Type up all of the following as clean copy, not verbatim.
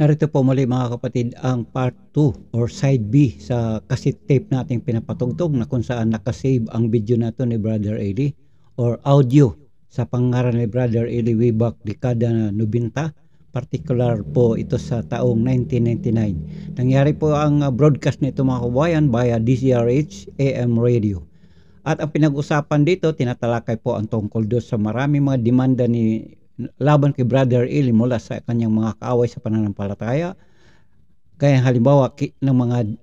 Narito po muli mga kapatid ang part 2 or side B sa cassette tape nating pinapatugtog na kung saan nakasave ang video na to ni Brother Eli or audio sa pangaran ni Brother Eli way back dekada na 90, particular po ito sa taong 1999. Nangyari po ang broadcast nito mga kabayan via DCRH AM radio. At ang pinag-usapan dito, tinatalakay po ang tungkol doon sa maraming mga demanda ni laban kay Brother Eli mula sa kanyang mga kaaway sa pananampalataya. Kaya halimbawa ng mga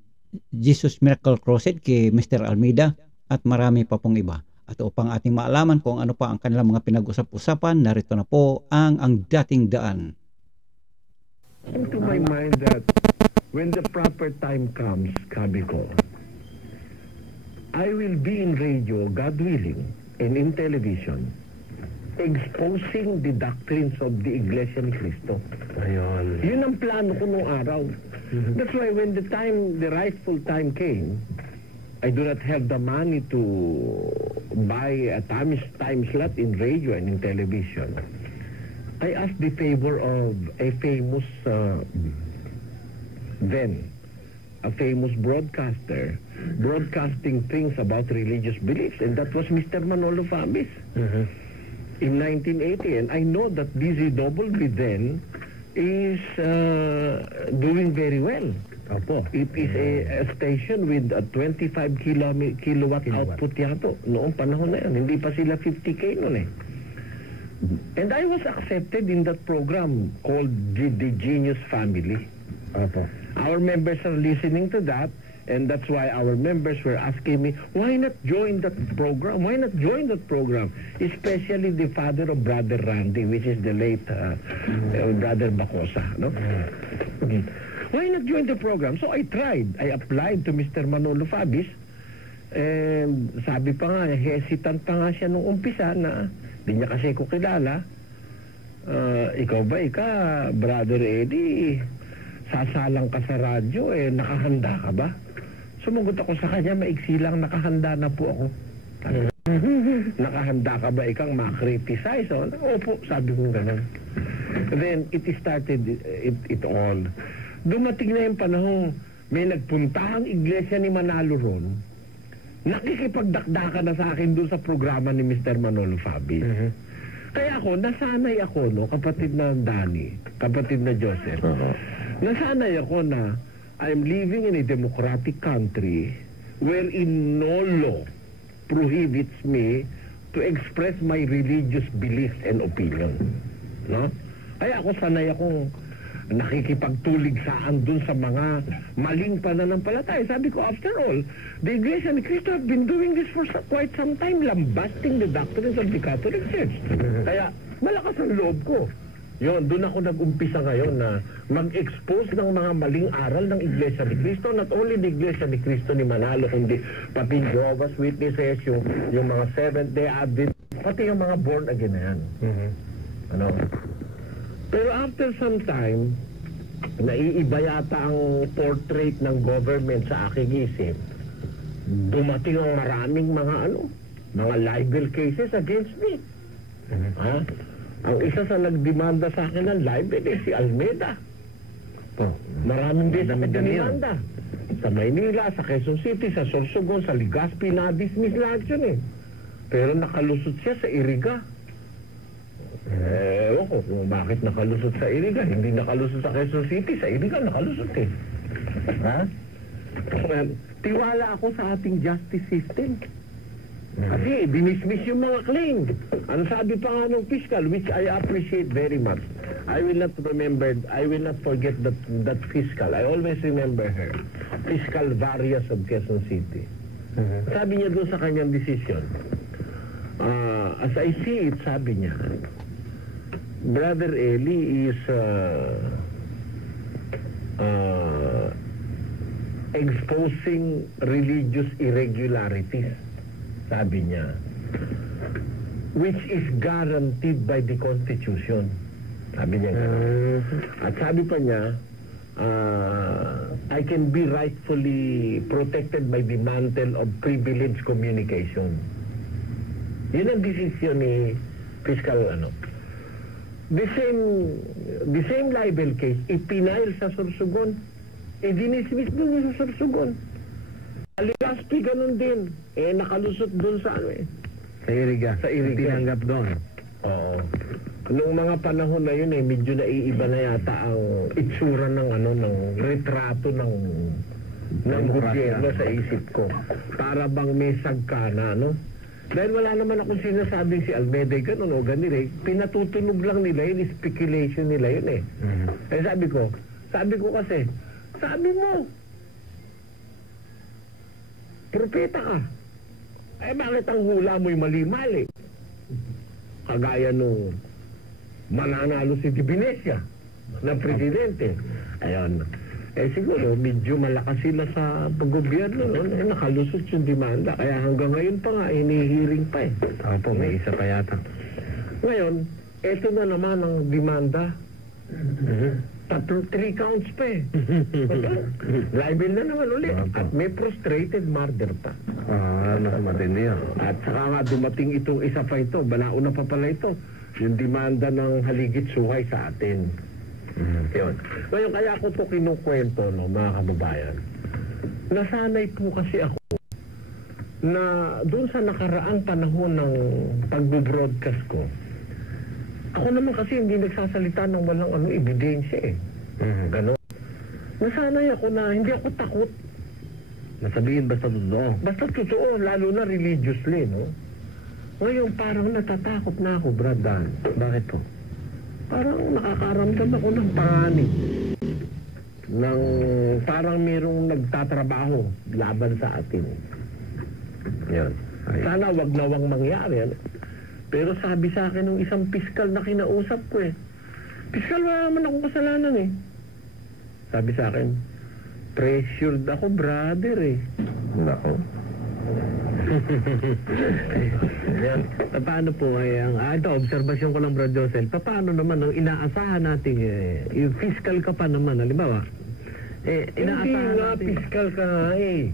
Jesus Miracle Crusade kay Mr. Almeida at marami pa pong iba. At upang ating maalaman kung ano pa ang kanilang mga pinag-usap-usapan, narito na po ang dating daan. To my mind that when the proper time comes, sabi ko, I will be in radio, God willing, and in television, exposing the doctrines of the Iglesia ni Cristo. Ayun. Yun ang plano ko nung araw. That's why when the rightful time came, I do not have the money to buy a time slot in radio and in television. I asked the favor of a famous a famous broadcaster broadcasting things about religious beliefs, and that was Mr. Manolo Fabis. In 1980, and I know that DZWB then is doing very well. Opo. It is a station with a 25 kilowatt output yato noong panahon na yan. Hindi pa sila 50K noon eh. And I was accepted in that program called The Genius Family. Opo. Our members are listening to that, and that's why our members were asking me, why not join that program? Why not join that program? Especially the father of Brother Randy, which is the late Brother Bacosa. No? Why not join the program? So I tried. I applied to Mr. Manolo Fabis, and sabi pa nga, hesitant pa nga siya nung umpisa na di niya kasi ko kilala. Ikaw ba, Brother Eddie, sasalang ka sa radyo, nakahanda ka ba? Sumagot ako sa kanya, maiksi lang, nakahanda na po ako. Nakahanda ka ba ikang ma-criticize? Opo, sabi ko gano'n. Then, it started it all. Dumating na yung panahon, may nagpuntahang iglesia ni Manalo ron, nakikipagdakdaka na sa akin doon sa programa ni Mr. Manolo Fabi. Kaya ako, nasanay ako, no, kapatid na Danny, kapatid na Joseph. Nasanay ako na I'm living in a democratic country wherein no law prohibits me to express my religious beliefs and opinion. No? Kaya ako sanay akong nakikipagtulig saan dun sa mga maling pananampalataya. Sabi ko, after all, the Iglesia ni Cristo have been doing this for quite some time, lambasting the doctrines of the Catholic Church. Kaya malakas ang loob ko. Yun, doon ako nag-umpisa ngayon na mag-expose ng mga maling aral ng Iglesia ni Cristo. Not only the Iglesia ni Cristo ni Manalo, kundi pati Jehovah's Witnesses, yung mga Seventh-day Adventists, pati yung mga born again na yan. Ano? Pero after some time, naiiba yata ang portrait ng government sa aking isip. Dumating ang maraming mga libel cases against me. Ha? Ang isa sa nagdemanda sa akin ng libel si Almeida. Maraming beses ako demanda. Sa Maynila, sa Quezon City, sa Sorsogon, sa Legazpi, na-dismiss lahat yun eh. Pero nakalusot siya sa Iriga. Ewan ko kung bakit nakalusot sa Iriga. Hindi nakalusot sa Quezon City. Sa Iriga nakalusot eh. Ha? Tiwala ako sa ating justice system. Kasi dinismiss yung mga claim. Ano sabi pa nga ng fiscal, which I appreciate very much. I will not forget that fiscal. I always remember her. Fiscal Varias of Quezon City. Sabi niya doon sa kanyang decision, as I see it, sabi niya, Brother Eli is exposing religious irregularities, sabi niya, which is guaranteed by the Constitution. Sabi niya gano'n. At sabi pa niya, I can be rightfully protected by the mantle of privileged communication. Yun ang desisyon ni Fiscal the same libel case, ipinail sa Sorsogon. Dinismiss dun yung sa Sorsogon. Legazpi, ganun din. Nakalusot dun sa ano eh. Sa Iriga. Sa Iriga. Tinanggap doon. Oo. Noong mga panahon na yun medyo naiiba na yata ang itsura ng ng retrato ng gobyerno sa isip ko. Para bang may sagkana, no? Dahil wala naman akong sinasabing si Almeda ganun o ganun eh. Pinatutunog lang nila yun, speculation nila yun eh. Sabi ko kasi, sabi mo, propeta ka. Bakit ang hula mo'y mali-mali? Kagaya nung mananalo si Divinesia na presidente. Ayun. Siguro, medyo malakas sila sa paggobyerno noon. Nakalusot yung demanda. Kaya hanggang ngayon pa nga, hinihiring pa eh. Opo, may isa pa yata. Ngayon, eto na naman ang demanda. 3 counts pa eh. Libel na naman ulit. At may frustrated murder pa. Matindi yan. At saka nga dumating itong isa pa ito. Banauna pa pala ito. Yung demanda ng haligit suhay sa atin. Yun. Ngayon, kaya ako ito kinukwento, mga kababayan. Nasanay po kasi ako na doon sa nakaraang panahon ng pag-broadcast ko, ako naman kasi hindi nagsasalita ng walang ebidensya eh. Ganon. Nasanay ako na hindi ako takot. Nasabihin basta totoo. Basta totoo, lalo na religiously, no? Ngayon, parang natatakot na ako, Brad Dan. Bakit po? Parang nakakaramdam ako ng panganib. Parang mayroong nagtatrabaho laban sa atin. Yan. Sana wag na wang mangyari. Pero sabi sa akin ng isang piskal na kinausap ko eh. Piskal, wala naman akong kasalanan eh. Sabi sa akin, pressured ako, brother eh. Nako. Yan. Paano po ito, obserbasyon ko lang, Brad Josel, paano naman ang inaasahan natin yung fiscal ka pa naman, halimbawa Hindi nga fiscal ka nga eh.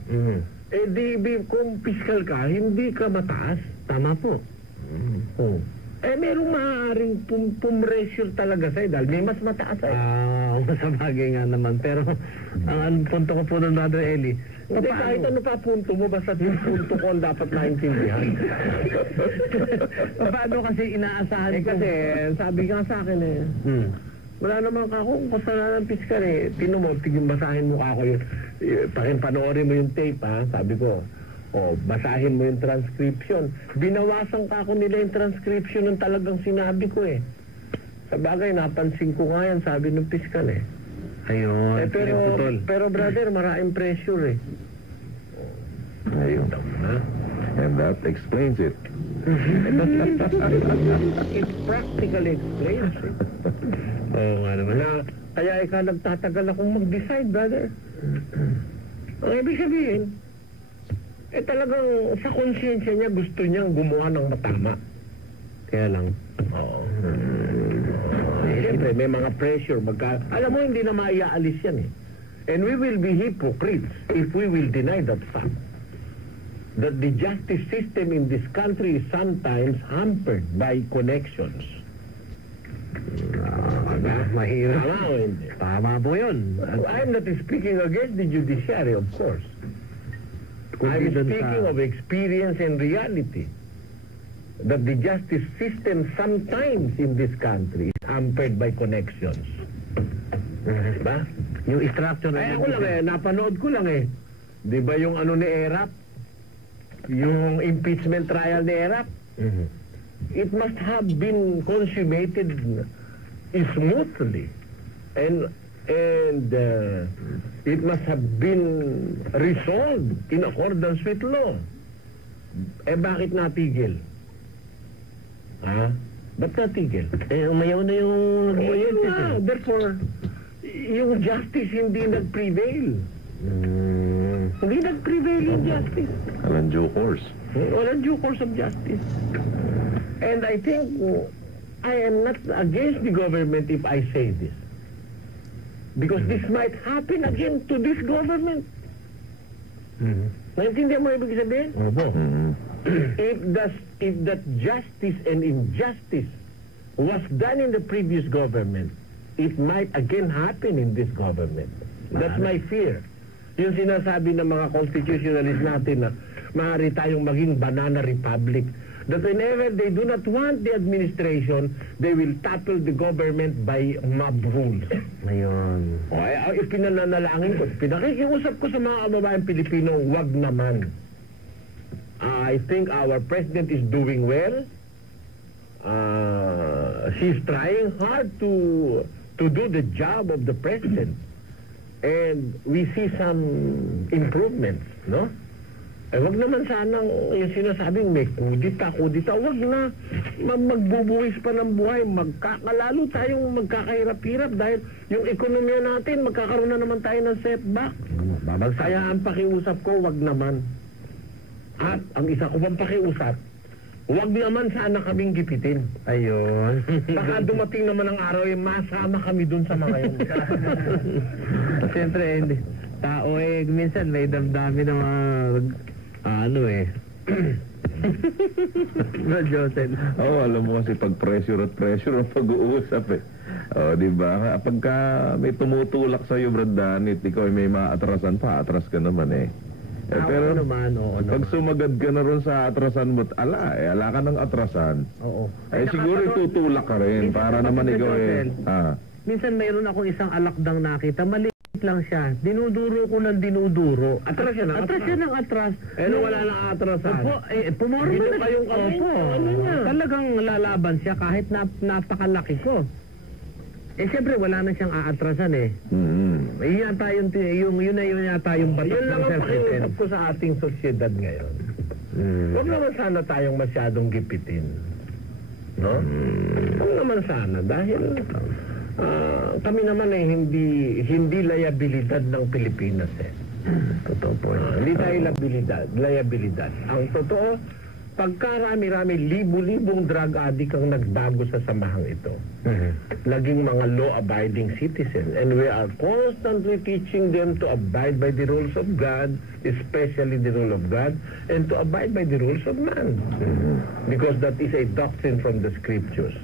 Kung fiscal ka, hindi ka mataas. Tama po. Merong maaaring pumressure talaga sa'yo dahil may mas mataas sa'yo. Masabagay nga naman. Pero ang punto ko po ng Brother Eli, Hindi, kahit ano pa punto mo, basta yung punto ko ang dapat naintindihan. paano kasi inaasahan ko? Kasi sabi nga sa akin wala naman akong kasalanan piskal eh. Tingin basahin mo ako yun. Panoorin mo yung tape sabi ko. Basahin mo yung transcription. Binawasan ka ako nila yung transcription ng talagang sinabi ko eh. Sa bagay, napansin ko nga yan, sabi ng piskal eh. Ayun. Pero brother, maraming pressure eh. Ayun. And that explains it. It practically explains it. Oo nga naman. Kaya ikaw nagtatagal akong mag-decide, brother. Ang ibig sabihin, talagang sa konsyensya niya gusto niyang gumawa ng matama. Kaya lang. Siyempre, may mga pressure. Alam mo, hindi na maiaalis yan eh. And we will be hypocrites if we will deny that fact. That the justice system in this country is sometimes hampered by connections. Mahirap. Tama o hindi? Tama po yun. I'm not speaking against the judiciary, of course. I'm speaking of experience and reality. That the justice system sometimes in this country is hampered by connections. Diba? Yung structure Ako lang napanood ko lang eh. Di ba yung ni Erap? Yung impeachment trial ni Erap? It must have been consummated smoothly. And it must have been resolved in accordance with law. Bakit natigil? Ba't natigil? Umayaw na yung Therefore, yung justice hindi nag-prevail. Hindi nag-prevail yung justice. Walang due course. Walang due course of justice. And I think I am not against the government if I say this. Because this might happen again to this government. Naintindihan mo ibig sabihin? Opo. If that justice and injustice was done in the previous government, it might again happen in this government. That's my fear. Yung sinasabi ng mga constitutionalists natin na maaari tayong maging banana republic, that whenever they do not want the administration, they will topple the government by mob rules. Ayun. O, ipinananalangin ko, pinakikiusap ko sa mga kababayan Pilipino, wag naman. I think our president is doing well. She's trying hard to do the job of the president. And we see some improvements, no? Wag naman sanang yung sinasabing may kudita, wag na. Magbubuwis pa ng buhay, lalo tayong magkakahirap-hirap dahil yung ekonomiya natin, magkakaroon na naman tayo ng setback. Kaya ang pakiusap ko, wag naman. At ang isa ko pang pakiusap, wag naman sana kaming gipitin. Ayun. Baka dumating naman ang araw, masama kami dun sa mga yun. Siyempre, hindi. Tao minsan may damdamin ng mga, Brad Josel. Alam mo kasi pag pressure ang pag-uusap di ba? Pagka may tumutulak sa'yo, Brad Danit, ikaw ay may maatrasan pa, atras ka naman pero naman, pag sumagad ka na ron sa atrasan mo, ala ka ng atrasan. Oo. Siguro itutulak ka rin para naman ikaw Minsan mayroon akong isang alakdang nakita, maliit lang siya. Dinuduro ko ng dinuduro. Atras siya ng atras. Atras siya ng atras. Wala nang atrasan. Pumorma Dito na kayong kamay. Opo. Talagang lalaban siya kahit napakalaki ko. Siyempre wala na siyang aatrasan Yun yata yun yata yung batas Yun lang ng ang self-defense. pakiusap ko sa ating sosyedad ngayon. Huwag naman sana tayong masyadong gipitin. No? Huwag naman sana dahil kami naman hindi liabilidad ng Pilipinas Totoo po. Hindi tayo liabilidad. Ang totoo, pagkarami-rami, libu-libong drug addict ang nagbago sa samahang ito. Naging mga law-abiding citizens. And we are constantly teaching them to abide by the rules of God, especially the rule of God, and to abide by the rules of man. Because that is a doctrine from the scriptures.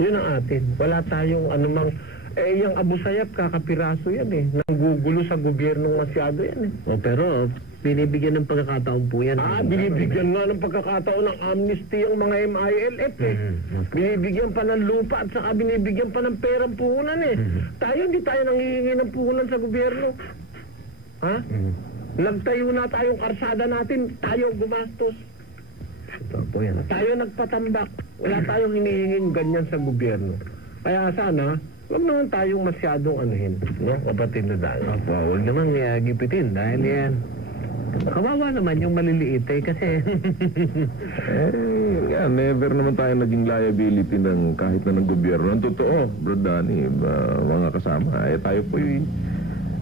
Yun ang atin. Wala tayong anumang... yung Abu Sayyaf, kakapiraso yan Nanggugulo sa gobyernong masyado yan Pero binibigyan ng pagkakataon po yan. Binibigyan nga ng pagkakataon ng amnesty ang mga MILF Binibigyan pa ng lupa at saka binibigyan pa ng perang puhunan Tayo, hindi tayo nanghihingi ng puhunan sa gobyerno. Nagtayo na tayong karsada natin, tayo gumastos. Tayo nagpatambak. Wala tayong hinihinging ganyan sa gobyerno. Kaya sana, huwag naman tayong masyadong kapatid na dahil. Huwag naman gipitin dahil yan. Kawawa naman yung maliliit kasi never naman tayo naging liability ng kahit na ng gobyerno. Ang totoo, Bro Danny, mga kasama, tayo po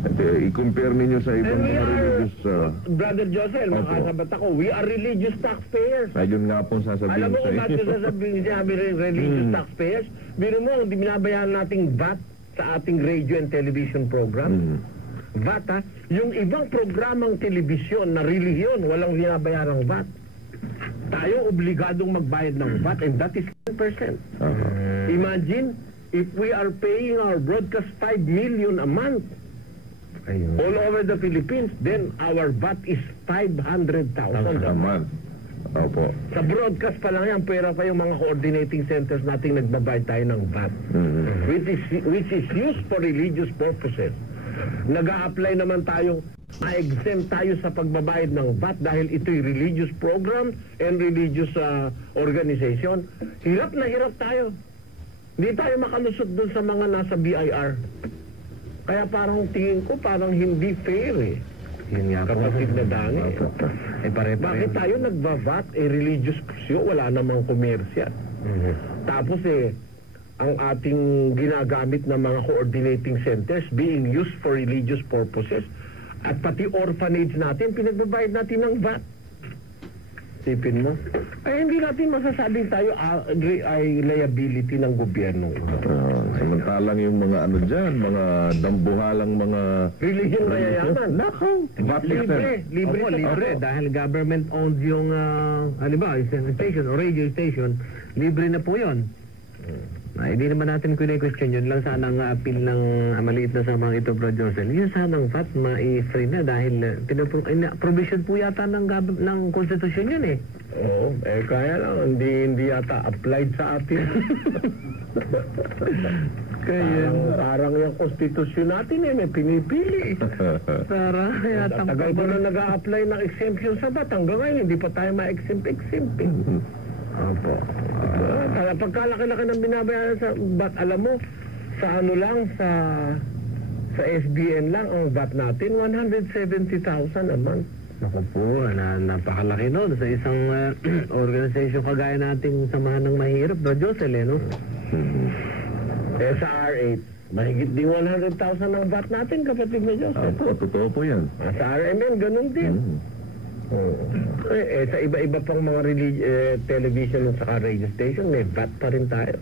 i-compare ninyo sa ibang mga religious... Brother Josel, makasabat ako, we are religious taxpayers. Ayun nga po sasabihin Alam mo kung sa bakit inyo. sasabihin religious taxpayers? Biro mo, hindi binabayaran nating VAT sa ating radio and television program. VAT yung ibang programang telebisyon na relihiyon, walang binabayarang VAT. Tayo obligadong magbayad ng VAT and that is 10%. Imagine, if we are paying our broadcast 5 million a month, all over the Philippines, then our VAT is 500,000 a month. Opo. Sa broadcast pa lang yan, pera pa yung mga coordinating centers nating nagbabayad tayo ng VAT. Which is used for religious purposes. Nag-a-apply naman tayo, exempt tayo sa pagbabayad ng VAT dahil ito'y religious program and religious organization. Hirap na hirap tayo. Hindi tayo makalusot dun sa mga nasa BIR. Kaya parang tingin ko parang hindi fair Yun nga po. Kapatid na Dani. Bakit tayo nagbavat religious show? Wala namang komersya. Tapos ang ating ginagamit na mga coordinating centers being used for religious purposes at pati orphanage natin, pinagbabayad natin ng VAT. Sipin mo? Ay, hindi natin masasabing tayo ay liability ng gobyerno. Samantalang yung mga mga dambuhalang mga... Religion na yayaman. Nakaw. Libre. Dahil government owns yung, halimbawa, station o radio station, libre na po yun. Hindi naman natin question yun lang sana ang appeal ng maliit na samang ito, Bro Josel. Yun sanang VAT ma-free na dahil provision po yata ng konstitusyon yun eh. Oo, kaya lang, hindi yata applied sa atin. Parang yung konstitusyon natin may pinipili. Para yata Tagal ko na nag-a-apply ng exemption sa VAT. Hanggang ngayon, hindi pa tayo ma-exempt. Opo. Pagkalaki-laki ng binabayaran sa VAT, alam mo, sa ano lang, sa SBN lang, ang VAT natin, 170,000 a month. Naku po, napakalaki no sa isang organisasyon kagaya nating Samahan ng Mahirap, Bro Josel, no? Sa R8, mahigit din 100,000 ang VAT natin, kapatid na Joseph. Totoo po yan. Sa RMN, ganun din. Sa iba-iba pang mga television at saka radio station, may VAT pa rin tayo.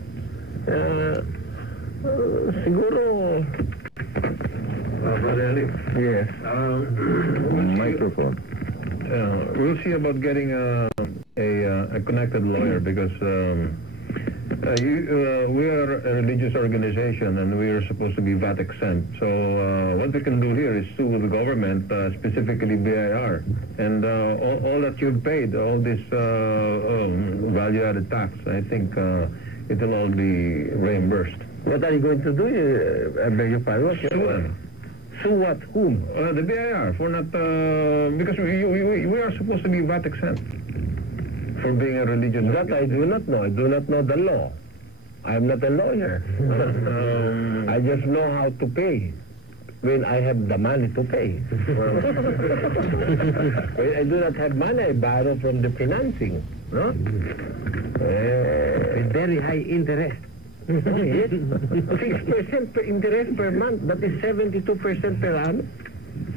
Siguro... Yes. Microphone. We'll see about getting a connected lawyer because we are a religious organization and we are supposed to be VAT exempt. So what we can do here is sue the government, specifically BIR, and all that you've paid, all this value-added tax. I think it will all be reimbursed. What are you going to do? I beg your pardon? Sue what? Whom? The BIR for not because we are supposed to be VAT exempt for being a religious. That I do not know. I do not know the law. I am not a lawyer. I just know how to pay when I have the money to pay. When I do not have money, I borrow from the financing. No? With very high interest. Yes. 6% per interest per month. That is 72% per annum.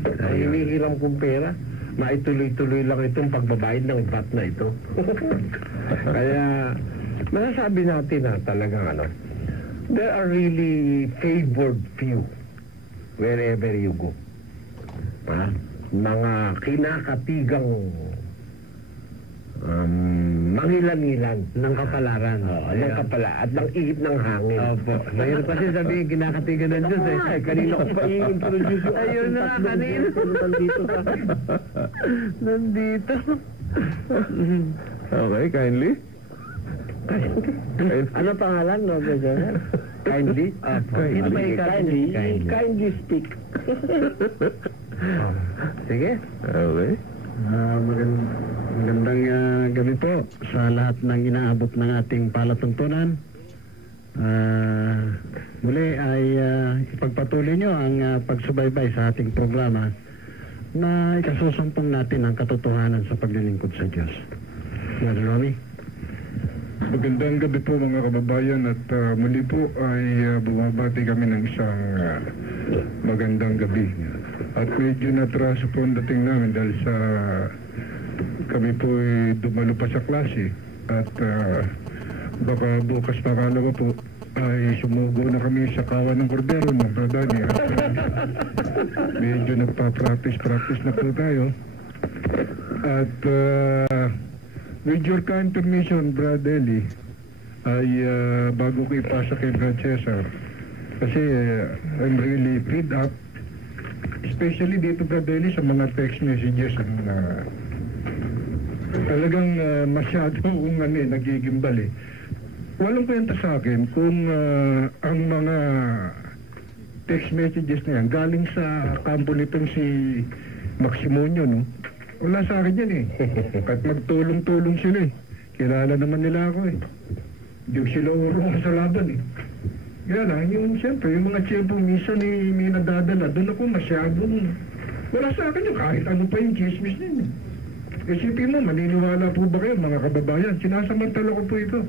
Ang hinihiram kong pera. Maituloy-tuloy lang itong pagbabayad ng VAT na ito. Kaya, masasabi natin na talagang there are really favored few wherever you go. Mga kinakatigang mangilan-ngilan ng kapalaran. Ng kapala at ng ihip ng hangin. Opo. Mahirap kasi sabihin kinakatigan ng Diyos eh. Ay, kanina ko pa i-introduce yung Ayun na nga, kanina. Nandito sa Nandito. Okay, kindly. Ano pangalan, no? Kindly? Sino ba ikaw? Kindly speak. Sige. Okay. Magandang gabi po sa lahat ng inaabot ng ating palatuntunan. Muli ay ipagpatuloy nyo ang pagsubaybay sa ating programa na ikasusumpong natin ang katotohanan sa paglilingkod sa Diyos. Brother Romy? Magandang gabi po mga kababayan at muli po ay bumabati kami ng isang magandang gabi. At medyo natraso po ang dating namin dahil sa kami po ay dumalo pa sa klase at baka bukas makalawa po ay sumugo na kami sa kawan ng kordero ng Bradani at medyo nagpa-practice na po tayo at with your kind permission, Brad Eli, ay bago ko ipasa kay Brad Cesar kasi I'm really fed up especially dito, Brad Eli, sa mga text messages na talagang masyado kung nagigimbal eh. Walang kwenta sa akin kung ang mga text messages na yan galing sa kampo nitong si Maximonio, no? Wala sa akin yan eh. Kahit magtulong-tulong sila eh. Kilala naman nila ako eh. Di sila urong sa laban eh. Kaya lang, siyempre, yung mga tiyempo minsan may nadadala, doon ako masyadong wala sa akin yung kahit ano pa yung chismis ninyo. Isipin mo, maniniwala po ba kayo mga kababayan? Sinasamantala ko po ito.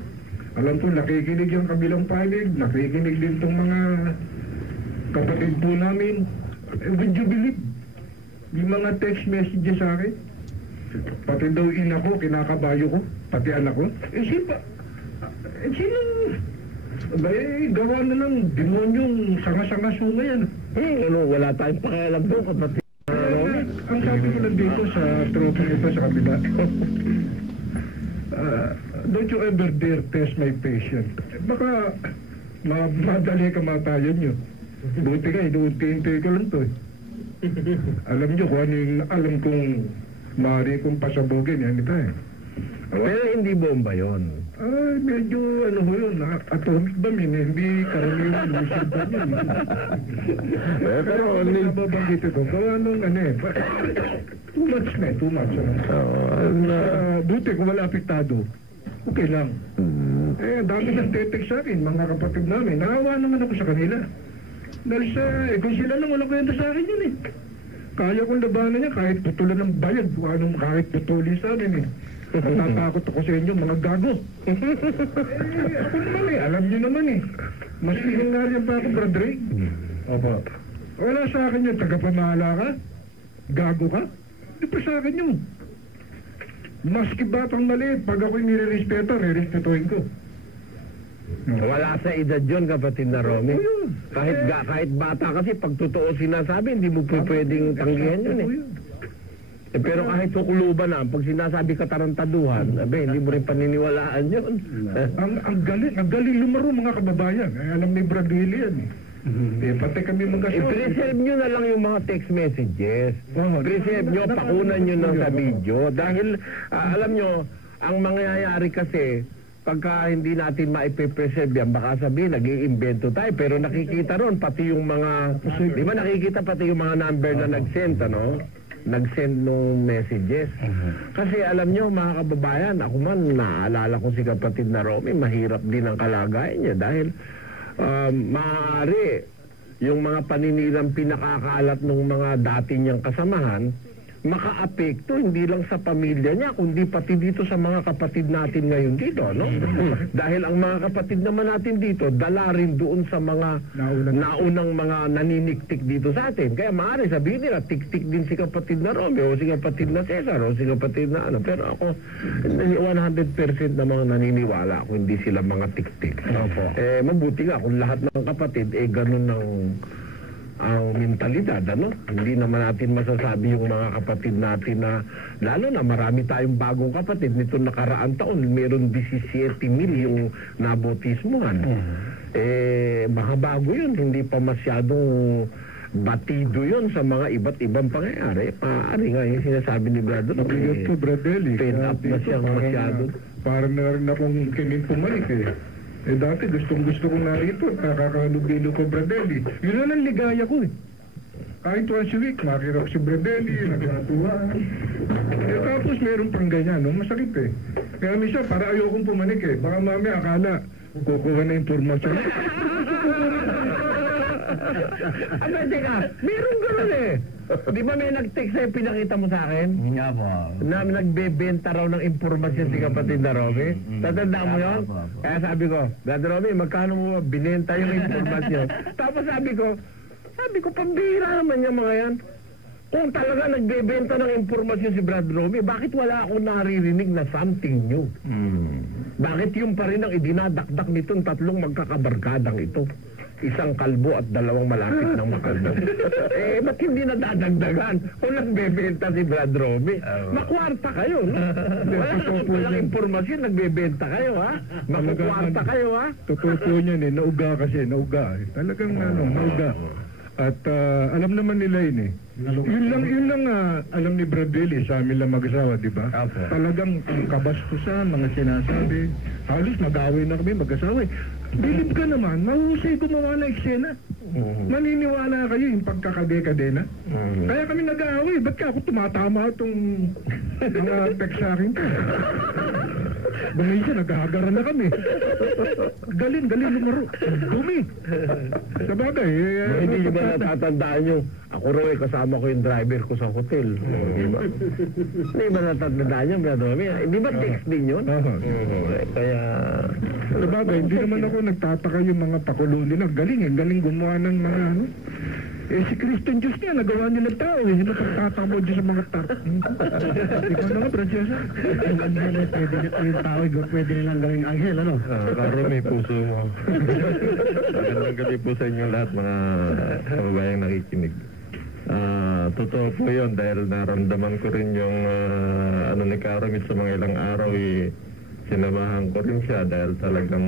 Alam po, nakikinig yung kabilang panig, nakikinig din itong mga kapatid po namin. Would you believe? Yung mga text messages sa akin, pati daw ina ko, kinakabayo ko, pati anak ko. Gawa na lang, demonyong sanga-sanga suma yan. Wala tayong pakialam doon, kapatid. Ang sabi ko lang dito sa tropa ito sa kabila, don't you ever dare test my patient. Baka madali kamatayan nyo. Buti nga, inuunti-unti ko lang to eh. Alam nyo kung ano yung alam kong maaari kong pasabugin, yan ito eh. Pero hindi bomba yon. Ay, medyo ano ho yun, atomic bomb yun, hindi karamihan lucid bomb yun. Pero nababanggit ito, gawa nung ano eh, too much na eh, too much. Buti kung wala apektado, okay lang. Eh, dami ng tetext sa akin, mga kapatid namin, naawa naman ako sa kanila. Dahil kung sila lang walang kwenta sa akin yun eh. Kaya kong labanan niya kahit putulan ng bayad, kahit putulin sa amin eh. Natatakot ako sa inyo, mga gago. Ako naman eh, alam niyo naman eh. Mas pinangaryan pa ako, Brad Ray. Opo. Wala sa akin yun, tagapamahala ka? Gago ka? Di pa sa akin yun. Maski batang maliit, pag ako'y nire-respeto, re-respetuhin ko. Wala sa edad yun, kapatid na Romy. Kahit bata kasi, pag totoo sinasabi, hindi mo pwedeng tanggihan yun eh. Pero kahit tukuluban na, pag sinasabi katarantaduhan, hindi mo rin paniniwalaan yun. ang galing lumaro mga kababayan. Ay, alam ni Brad Willie yan eh. Pati kami mga I-preserve nyo na lang yung mga text messages. Preserve nyo, pakunan nyo lang sa video. Dahil, alam nyo, ang mangyayari kasi, pagka hindi natin maipe-preserve yan, baka sabihin, nag-iimbento tayo. Pero nakikita ron, pati yung mga, di ba nakikita pati yung mga number na nag-send, ano? Nag-send nung messages. Kasi alam nyo, mga kababayan, ako man, naalala ko si kapatid na Romy, mahirap din ang kalagayan niya. Dahil, maaari, yung mga paninilang pinakakalat ng mga dati niyang kasamahan, maka-apekto hindi lang sa pamilya niya kundi pati dito sa mga kapatid natin ngayon dito, no? Dahil ang mga kapatid naman natin dito dala rin doon sa mga naunang mga naniniktik dito sa atin. Kaya maaari sabihin nila tik-tik din si kapatid na Romeo o si kapatid na Cesar o si kapatid na ano. Pero ako 100% na mga naniniwala kung hindi sila mga tik-tik. Mabuti nga kung lahat ng kapatid ganun ng ang mentalidad, ano? Hindi naman natin masasabi yung mga kapatid natin na, lalo na marami tayong bagong kapatid. Nito nakaraang taon, meron 17,000 yung nabotismuhan. Baka bago yun, hindi pa masyadong batido yun sa mga iba't ibang pangyayari. Paari nga yung sinasabi ni Brother. Fed up na siyang masyado. Parang na rin akong kining pumalik eh. Dati gusto ko na ito at nakakalubilo ko Bradelli. Yun na lang ligaya ko eh. Kahit once a week, makirap si Bradelli, nagkatuwa. Tapos meron pang ganyan, no? Masakit eh. Kaya minsan, para ayokong pumanik eh. Baka mamaya akala, kukuha na informasyon. Teka, meron gano'n eh. Di ba may nag-text sa'yo, pinakita mo sa akin? Nga po. Na nagbebenta raw ng impormasyon si kapatid na Romy. Tatandaan mo yun? Kaya sabi ko, Brother Romy, magkano mo binenta yung impormasyon? Tapos sabi ko, pambihira naman yung mga yan. Kung talaga nagbebenta ng impormasyon si Brad Romy, bakit wala akong naririnig na something new? Bakit yung pa rin ang idinadakdak nitong tatlong magkakabarkadang ito? Isang kalbo at dalawang malapit ng makalbo. Ba't hindi nadadagdagan? Kung nagbebenta si Brad Romy, makwarta kayo, no? Wala naman palang impormasyon, nagbebenta kayo, ha? Makukwarta kayo, ha? Totoo po niyan eh, nauga kasi, nauga. Talagang nauga. At alam naman nila yun eh. Yun lang alam ni Brad Willie sa amin lang mag-asawa, di ba? Talagang ang kabastusan, mga sinasabi. Halos nag-away na kami mag-asawa eh. Bilib ka naman, mahusay gumawa na eksena. Maniniwala kayo yung pagkakade-kadena. Kaya kami nag-aaway, ba't ka ako tumatama itong mga text sa akin ka? Bumisa, naghahagaran na kami. Galing lumaro. Dumi. Sa bagay, hindi nyo ba natatandaan nyo? Ako raw kasama ko yung driver ko sa hotel. Hindi ba natatandaan nyo, Brad Romy? Hindi ba text din yun? Kaya... Sa bagay, hindi naman ako nagtataka yung mga pakulo nila. Galing gumawa ng mga ano. Si Christian Diyos niya, nagawa niya ng tao. Hindi na pagtatamo dyan sa mga tao. Ikaw na nga, Francesa. Yung tao, pwede nilang gawing anghel, ano? Karo, may puso mo. Magandang gabi po sa inyo lahat, mga kababayang nakikinig. Totoo po yun, dahil naramdaman ko rin yung ano ni Karomit sa mga ilang araw sinamahan ko rin siya dahil talagang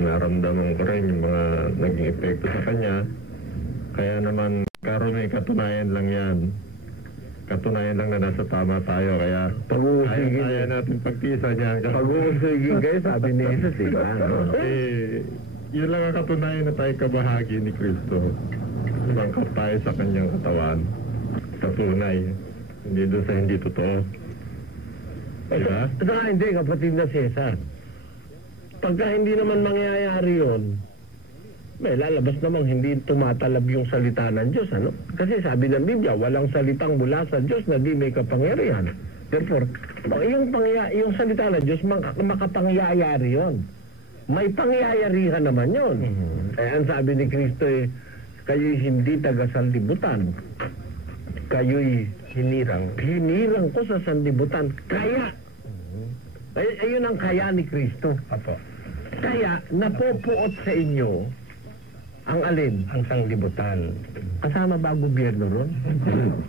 naramdaman ko rin yung mga naging epekto sa kanya. Kaya naman, may katunayan lang yan. Katunayan lang na nasa tama tayo, kaya kaya natin pagtisan yan. Pag-uusigin kayo, sabi ni Jesus, di ba? Yun lang ang katunayan na tayo kabahagi ni Kristo. Bangkap tayo sa kanyang katawan. Sa tunay. Hindi doon sa hindi totoo. Diba? Saka hindi, kapatid na Cesar. Pagka hindi naman mangyayari yun, may lalabas namang hindi tumatalab yung salita ng Diyos, ano? Kasi sabi ng Biblia, walang salitang mula sa Diyos na di may kapangyarihan. Therefore, yung salita ng Diyos, makapangyayari yun. May pangyayarihan naman yun. Kaya ang sabi ni Kristo kayo'y hindi taga-sanlibutan. Kayo'y hinirang ko sa sanlibutan. Kaya, ayun ang kaya ni Kristo. Apo. Kaya, napopuot sa inyo ang alin? Ang sanglibutan. Kasama ba ang gobyerno ron?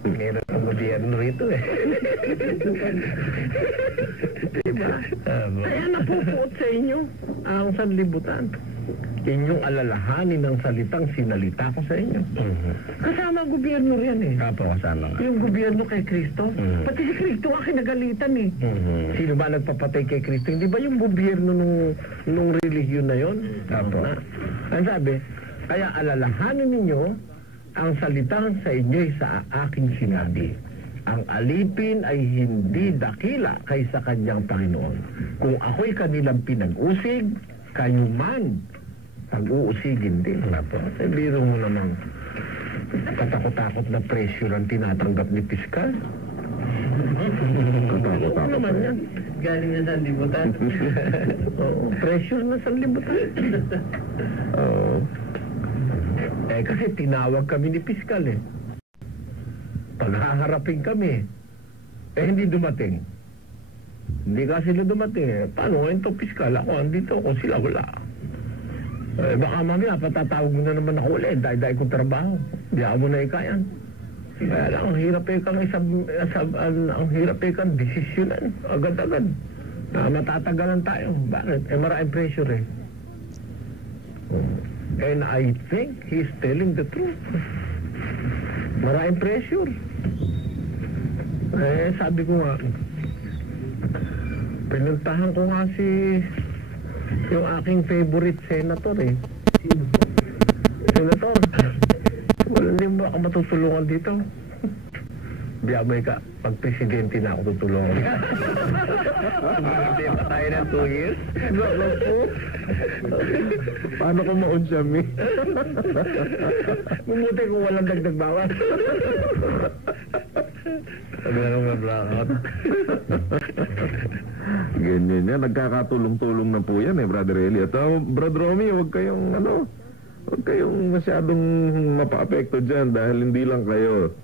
Meron ang gobyerno rito Diba? Kaya napupuot sa inyo ang sanlibutan. Inyong alalahanin ng salitang sinalita ko sa inyo. Kasama ang gobyerno riyan Apo, kasama nga. Yung gobyerno kay Kristo. Pati si Kristo nga kinagalitan Sino ba nagpapatay kay Kristo? Hindi ba yung gobyerno nung relihiyon na yon? Apo. Ang sabi, kaya alalahanin ninyo ang salitang sa inyo'y sa aking sinabi. Ang alipin ay hindi dakila kaysa kanyang Panginoon. Kung ako'y kanilang pinag-usig, kayo man pag-uusigin din. Biro mo namang katakot-takot na pressure ang tinatanggap ni Piskal. Katakot-takot naman yan. Galing na sanlibutan. Oo, pressure na sa libutan. Oo. Kasi tinawag kami ni Piskal Paghaharapin kami. Hindi dumating. Hindi ka sila dumating Paano ngayon to Piskal? Ako andito ako, sila wala. Baka mamaya patatawag mo na naman ako ulit dahil kong trabaho. Hindi ako na ikayan. Kaya lang, ang hirap kang desisyonan. Agad-agad. Matatagalan tayo. Bakit? Maraming pressure And I think he's telling the truth. Maraming pressure. Sabi ko nga, pinuntahan ko nga yung aking favorite senator Senator, wala din ba ako matutulungan dito? Biyabay ka, pag presidente na ako tutulungan. Hindi pa tayo ng 2 years. Paano kung maunsyam Bumuti kung walang dagdag bawas. Sabi na nung blackout. Ganyan yan. Nagkakatulong-tulong na po yan Brother Eli. At Brother Romy, huwag kayong masyadong mapa-apekto dyan dahil hindi lang kayo.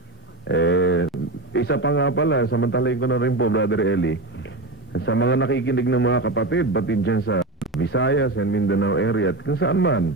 Isa pa nga pala, samantalahin ko na rin po Brother Eli, sa mga nakikinig ng mga kapatid, pati dyan sa Visayas and Mindanao area at kung saan man.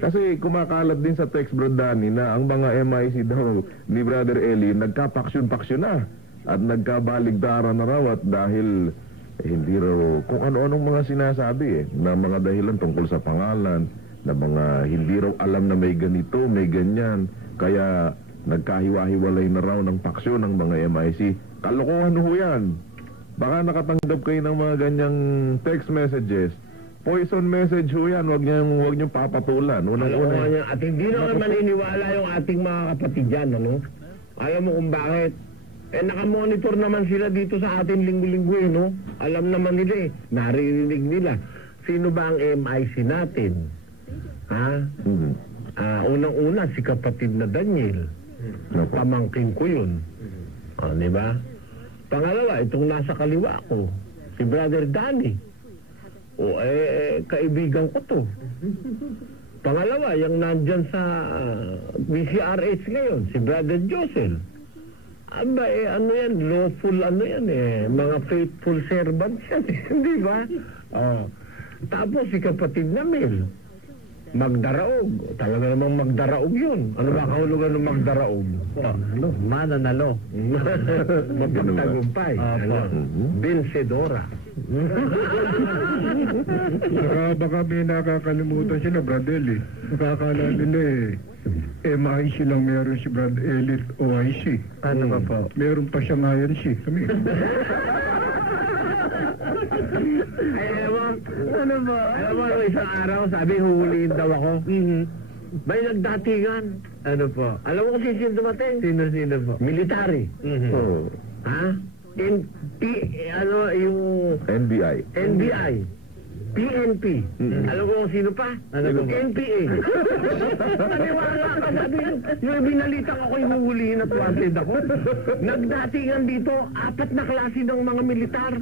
Kasi kumakalat din sa text Bro Danny na ang mga MIC daw ni Brother Eli nagkapaksyon-paksyon na at nagkabaligtaran na raw at dahil hindi raw kung ano-anong mga sinasabi na mga dahilan tungkol sa pangalan, na mga hindi raw alam na may ganito, may ganyan, kaya nagkahiwa-hiwalay na raw ng paksyon ng mga MIC. Kalokohan ho yan. Baka nakatanggap kayo ng mga ganyang text messages. Poison message ho yan. Huwag niyong papatulan. Unang-una. At hindi naman maniniwala yung ating mga kapatid dyan, Alam mo kung bakit? Nakamonitor naman sila dito sa atin linggo-linggo, Alam naman nila naririnig nila. Sino ba ang MIC natin? Unang-una, si kapatid na Daniel. Pamangkin ko yun. Di ba? Pangalawa, itong nasa kaliwa ko, si Brother Danny. Kaibigan ko to. Pangalawa, yung nandyan sa BCRH ngayon, si Brother Josel. Aba, ano yan, lawful, mga faithful servants yan, di ba? Tapos si kapatid na Mel. magdaraog. Talaga namang magdaraog yun. Ano ba kahulugan ng magdaraog? Ano? Mananalo. Mapagtagumpay. Opo. Vencedora. Saka baka may nakakalimutan sila, Brad Eli. Nakakala nila MIC lang meron si Brad Elliot OIC. Ano ba po? Meron pa siyang INC. Kami. Ano ba? Alam mo, isang araw, sabi, huhuliin daw ako. May nagdatingan. Ano po? Alam mo kung sino dumating? Sino po? Military. Oh, Ha? Ano, yung NBI. NBI. PNP. Alam mo kung sino pa? Ano ba? NPA. Paniwala ka, sabi yung binalitan ako yung huhulihin at wanted ako. Nagdatingan dito, 4 na klase ng mga militar.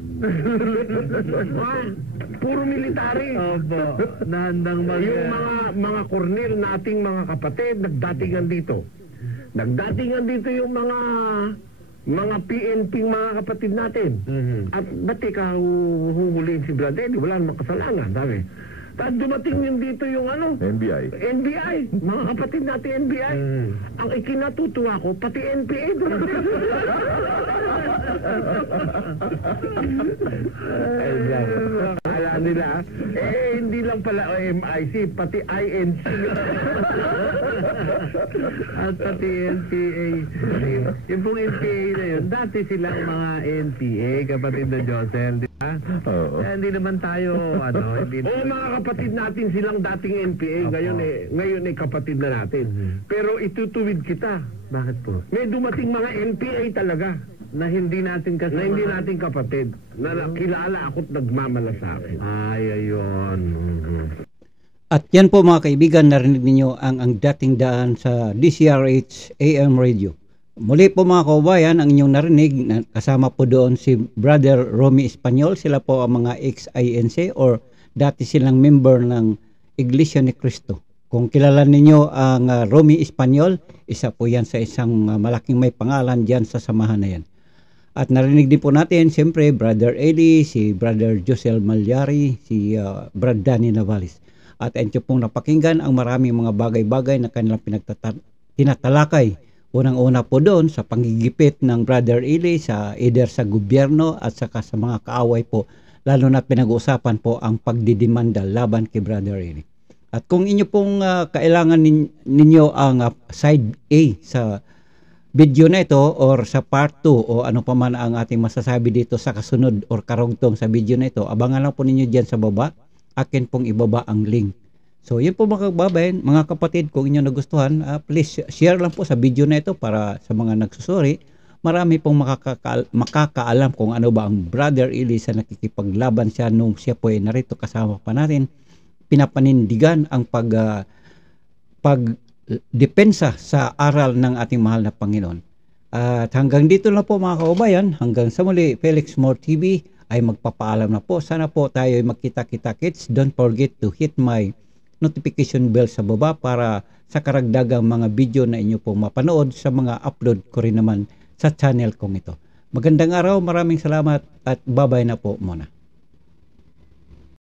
Ha? Puro military. Opo. Nahandang Yung mga kornel nating mga kapatid, nagdatingan dito. Nagdatingan dito yung mga PNP mga kapatid natin. At ba't ikaw huhulihin si Brad Eddie? Wala namang kasalanan, sabi. Tapos dumating yun dito yung NBI. NBI, mga kapatid natin NBI. Ang ikinatutuwa ko, pati NPA dumating. Kala nila, hindi lang pala MIC, pati INC. At pati NPA. Yung pong NPA na yun, dati silang mga NPA, kapatid na Josel, di ba? Oo. Hindi naman tayo, hindi Oo, mga kapatid natin silang dating NPA, ngayon ay kapatid na natin. Pero itutuwid kita. Bakit po? May dumating mga NPA talaga Na hindi natin kasama. na hindi natin kapatid. Na kilala ako't nagmamalasakit. Ay, ayun. At yan po mga kaibigan, narinig ninyo ang dating daan sa DCRH AM Radio. Muli po mga kaubayan, ang inyong narinig, kasama po doon si Brother Romy Espanyol. Sila po ang mga ex-INC or dati silang member ng Iglesia ni Cristo. Kung kilala ninyo ang Romy Espanyol, isa po yan sa isang malaking may pangalan dyan sa samahan na yan. At narinig din po natin, siyempre, Brother Eli, si Brother Josel Malyari, si Brad Danny Navales. At ayun pong napakinggan ang maraming mga bagay-bagay na kanilang tinatalakay. Unang-una po doon sa panggigipit ng Brother Eli sa either sa gobyerno at saka sa mga kaaway po. Lalo na pinag-uusapan po ang pagdidemanda laban kay Brother Eli. At kung inyo pong kailangan ninyo ang side A sa video na ito or sa part 2 o ano pa man ang ating masasabi dito sa kasunod or karugtong sa video na ito, abangan lang po ninyo dyan sa baba. Akin pong ibaba ang link. So yun po mga kababayan, mga kapatid, kung inyo nagustuhan, please share lang po sa video na ito para sa mga nagsusuri. Marami pong makakaalam kung ano ba ang Brother Eli sa nakikipaglaban siya nung siya po ay narito kasama pa natin. Pinapanindigan ang pagdepensa sa aral ng ating mahal na Panginoon. At hanggang dito na po mga kaubayan, hanggang sa muli, Felix More TV ay magpapaalam na po. Sana po tayo ay magkita-kita-kits. Don't forget to hit my notification bell sa baba para sa karagdagang mga video na inyo po mapanood sa mga upload ko rin naman sa channel kong ito. Magandang araw, maraming salamat at bye-bye na po muna.